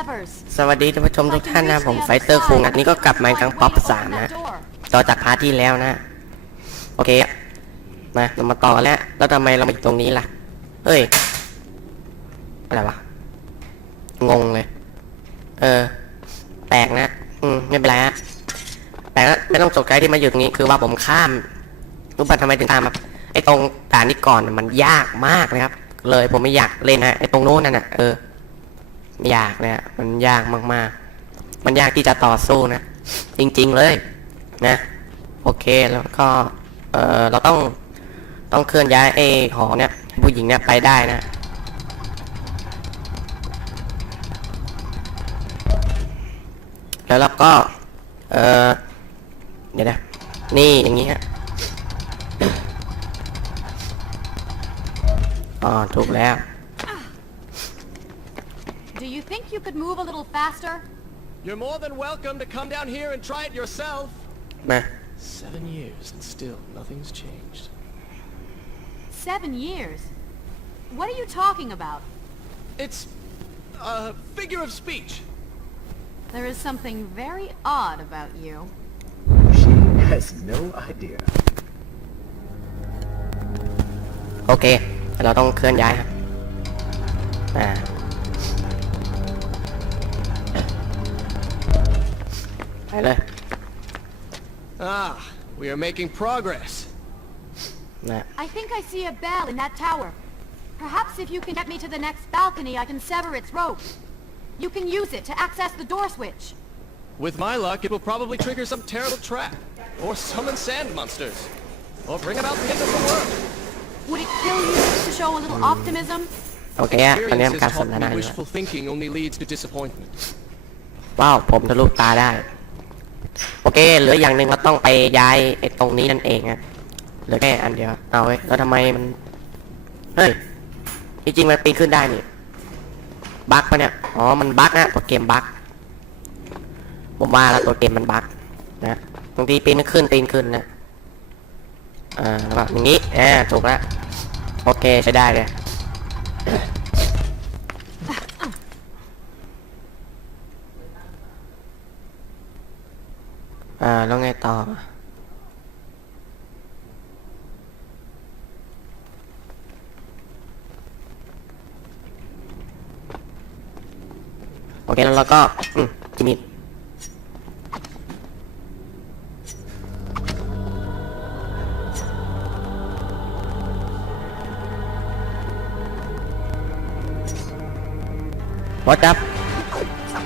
levers. สวัสดีท่านผู้ชมทุกท่านนะผมไฟเตอร์คุงอันนี้ก็กลับมาอีกครั้งป๊อปสามนะต่อจากพาร์ทที่แล้วนะ โอเคอะมาเรามาต่อแล้ว แล้วทำไมเรามาอยู่ตรงนี้ล่ะ เฮ้ย อะไรวะ งงเลย เออ แปลกนะ อืม ไม่เป็นไรฮะแปลกนะไม่ต้องตกใจที่มาอยู่ตรงนี้ คือว่าผมข้าม รู้ป่ะทำไมถึงข้ามครับ ไอ้ตรงด่านนี้ก่อนมันยากมากนะครับ เลยผมไม่อยากเล่นฮะ ไอ้ตรงโน้นนั่นน่ะ เออ ยากเนี่ย มันยากมากๆ มันยากที่จะต่อสู้นะ จริง ๆ เลยนะ โอเคแล้วก็ เออเราต้องต้องเคลื่อนย้ายไอ้หอเนี่ย ผู้หญิงเนี่ยไปได้นะแล้วเราก็ เออเดี๋ยวนะ นี่อย่างนี้ฮะ อ๋อ ถูกแล้ว Do you think you could move a little faster? You're more than welcome to come down here and try it yourself. มา Seven years and still nothing's changed. Seven years. What are you talking about? It's a figure of speech. There is something very odd about you. She has no idea. โอเค เราต้องเคลื่อนย้ายครับ อ่า เลย Ah, we are making progress. นะ I think I see a bell in that tower. Perhaps if you can get me to the next balcony, I can sever its rope. You can use it to access the door switch. With my luck, it will probably trigger some terrible trap. Or summon sand monsters. Or bring about the end of the world. Would it kill you to show a little optimism? โอเคอะตอนนี้ Experience ทำการ has สน taught ทนา me อยู่แล้ว wishful thinking only leads to disappointment. ว้าว ผมทะลุตาได้ โอเคเหลืออย่างหนึ่งเราต้องไปย้ายไอ้ตรงนี้นั่นเองอะเหลือแค่อันเดียวเอาไว้แล้วทำไมมันเฮ้ยจริงๆมันปีนขึ้นได้นี่บั๊กปะเนี่ยอ๋อมันบั๊กนะตัวเกมบั๊กผมว่าแล้วตัวเกมมันบั๊กนะบางทีปีนขึ้นปีนขึ้นนะอ่าแล้วก็อย่างนี้อ่าถูกแล้วโอเคใช้ได้เลย อ่า แล้วไงต่อ โอเค แล้วเราก็ อืมจิมิดวอจับ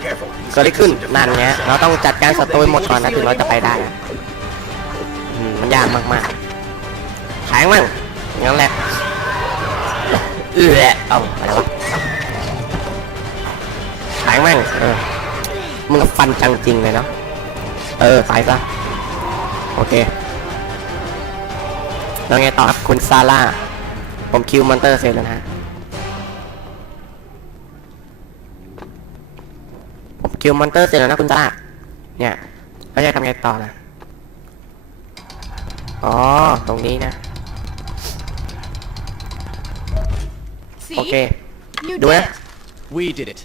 เกิดอะไรขึ้นนั่นไงเราต้องจัดการศัตรูหมดก่อนนะถึงเราจะไปได้อืมมันยากมากๆแข็งมั่งงั้นแหละเออเอาอะไรวะแข็งมั่งเออมึงฟันจังจริงเลยเนาะเออไปซะโอเคแล้วไงต่อครับคุณซาร่าผมคิวมอนเตอร์เสร็จแล้วนะ คิวมอนเตอร์เสร็จแล้วนะคุณตาเนี่ยแล้วจะทำไงต่อนะอ๋อ ตรงนี้นะ See? โอเค You Do did it. it. We did it.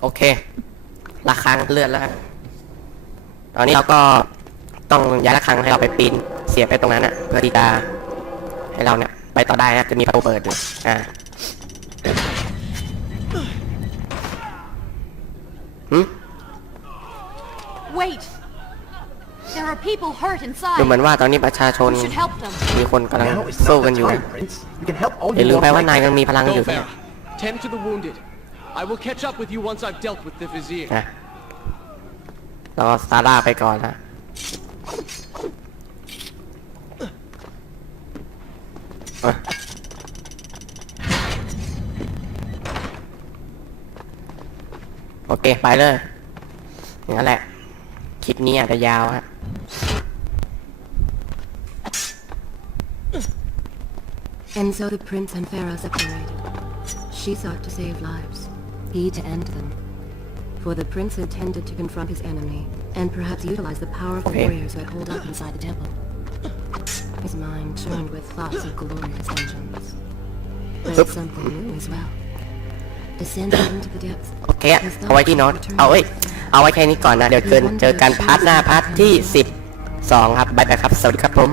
โอเค ระฆังเลื่อนแล้วครับตอนนี้เราก็ต้องย้ายระฆังให้เราไปปีนเสียบไปตรงนั้นนะเพื่อที่จะให้เราเนี่ย ไปต่อได้นะจะมีประตูเปิดอยู่อ่าหืม Wait. There are people hurt ดูเหมือ inside. นว่าตอนนี้ประชาชน We should help them. มีคนกำลัง Now is สู้ not กัน the อยู่ time, Prince. You can help all อย่า you ลืม want ไปว่านาย right ยังมีพลังอยู่ Go, ใช่ไหม Farah. Tend to the wounded. I will catch up with you once I've dealt with the vizier. นะเราซาร่าไปก่อนนะ เค ไปเลย อย่างนั้นแหละ คลิปนี้อาจจะยาวฮะ And so the prince and Pharaoh separated. She sought to save lives, he to end them. For the prince intended to confront his enemy, and perhaps utilize the powerful Okay. warriors who had holed up inside the temple. His mind churned with thoughts of glorious vengeance. Oop. Learned something new as well. โอเคอะเอาไว้ที่โน้ตเอาเอ้ยเอาไว้แค่นี้ก่อนนะ เดี๋ยวเกินเจอกันพาร์ทหน้าพาร์ทที่12ครับบายบายครับ สวัสดีครับผม